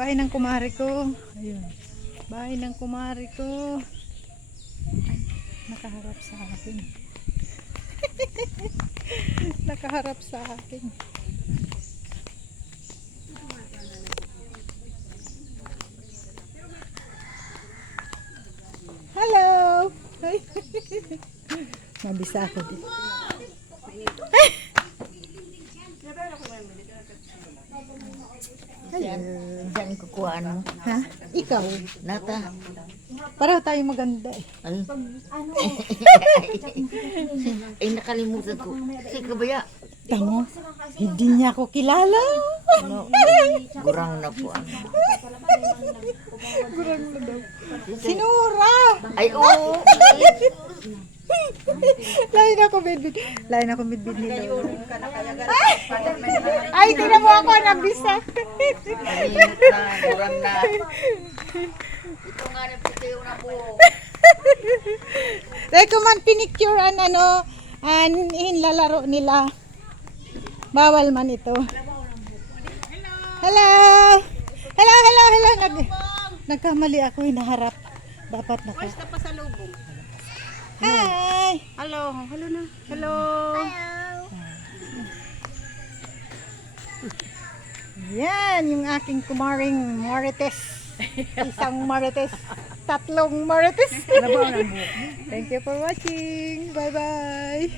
Bahay ng kumari ko. Ayun. Bahay ng kumari ko. Ay, nakaharap sa akin. Nakaharap sa akin. Hello! Ay. Nabisa ako din. Diyan kukuhaan mo. Ha? Ikaw? Nata. Pareho tayo maganda eh. Ay. Ay, nakalimutan ko. Si Kabaya. Tamo, hindi niya ako kilala. Ano? Gurang na po. Ano? Gurang na daw. Sinura! Ay, oo. Lain ako bidbid. Lain ako bidbid ni Lola. Ay, tingnan mo ako, nabisa. Kalimut na, gurang na. Ito nga na pitiyo na po. Recommend pinicture an ano, an hinlalaro nila. Bawal man ito. Hello! Hello, hello, hello. Nagkamali ako, hinaharap. Dapat nako. Basta pa sa lubong. Hi! Hello, hello na. Hello. Yan, yung aking kumaring Marites. Isang Marites. Tatlong Marites. Thank you for watching. Bye-bye.